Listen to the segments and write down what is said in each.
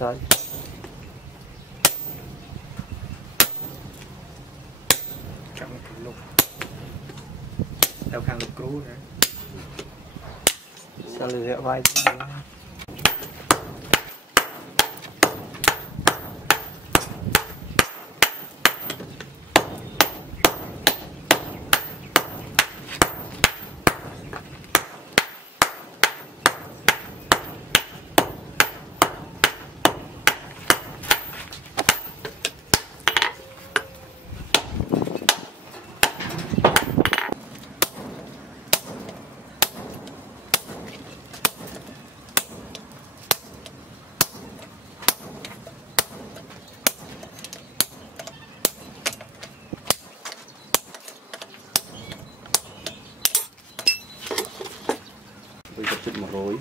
sợi cắm cái lục theo khang lục cú nữa sao lựa vai chụp một rối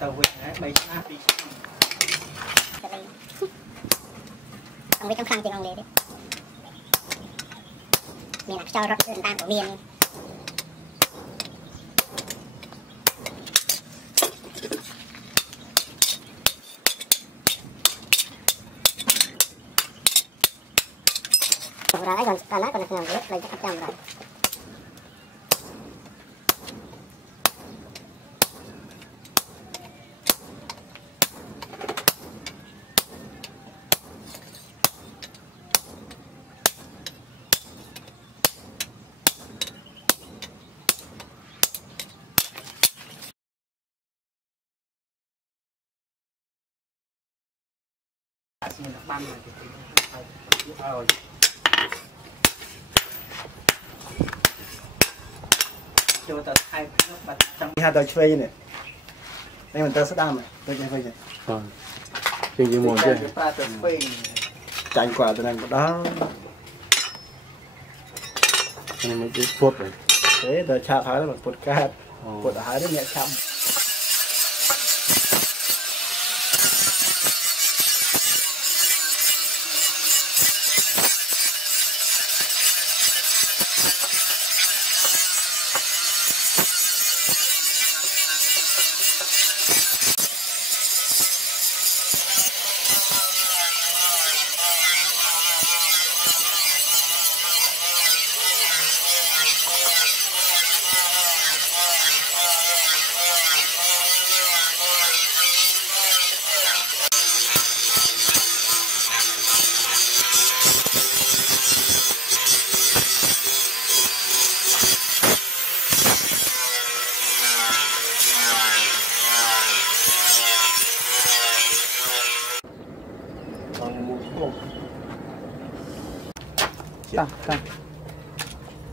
tàu vịt bay xa đi ông với trong khăn tiền ông đấy miền nào cho rót đơn tan của miền rồi còn cả lá còn là làm lấy cho trăm rồi ban này rồi cho ta hai nó bật trong hai tờ chơi này đây mình tờ sẽ đam này tôi chơi vậy chơi như một chơi tranh quả từ này một đó này mới biết phốt rồi thế tờ chạm hái là một phốt cát phốt hái rất nhẹ chậm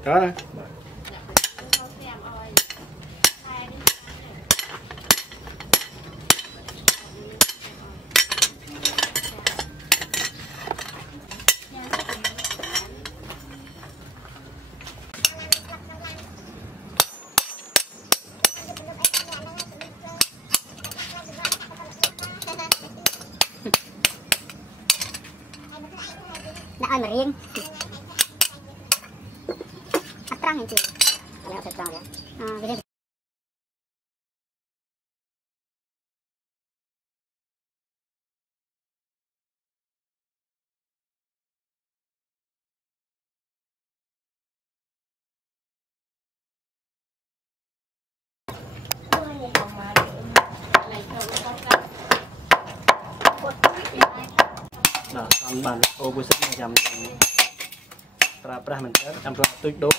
đó này đã ăn mà riêng ăn trăng hình chị leo thật tròn đấy đó ăn bàn ô bữa sáng này chăm pra mình chết chăm rồi tuyệt đối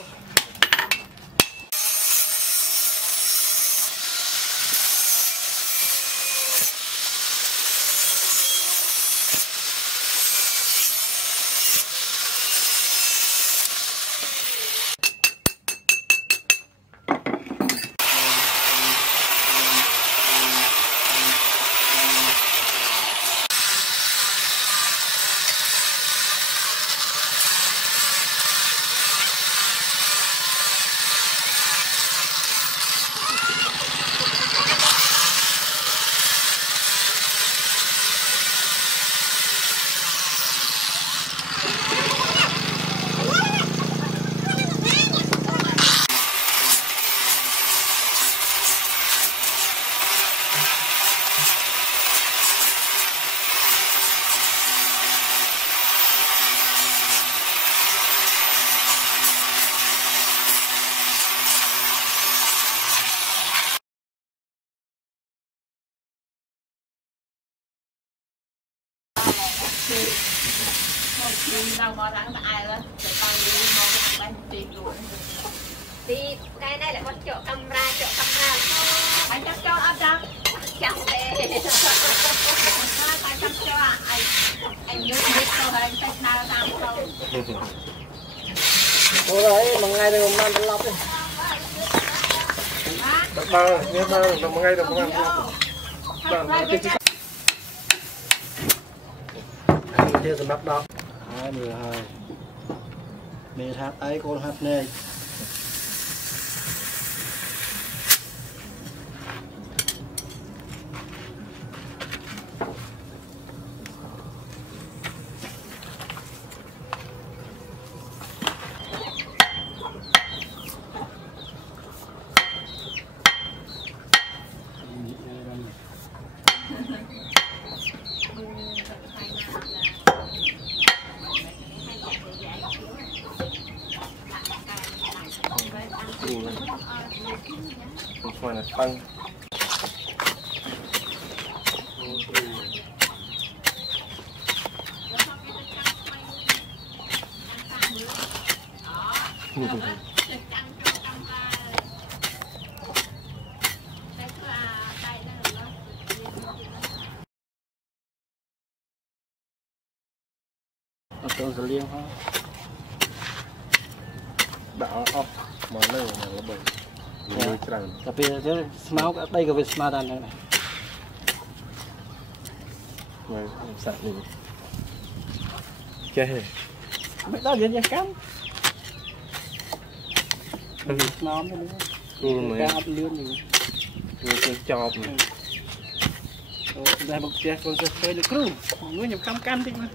đâu mà thằng mà ai đó để tao đi một cái bánh tiền luôn thì cái này là con chỗ camera anh chắc cho ăn đâu chẳng về anh chắc cho anh nhớ biết đâu anh chắc nào làm đâu cô đấy mà ngày này mà ăn lóc đi đặt ba nghe ba là một ngày được không ăn kia sầm đắp đó 2 mê hát ấy cô hát này một phần là tăng tưởng sẽ liên không đã ốc mà này là bởi người tràn tapi semau đây cái smart này người sạch đi chơi mấy đó liền cắm nón cái luôn cái áp lươn gì người chơi chọc đây một chiếc con sẽ phê được luôn người nhập cam can đi mà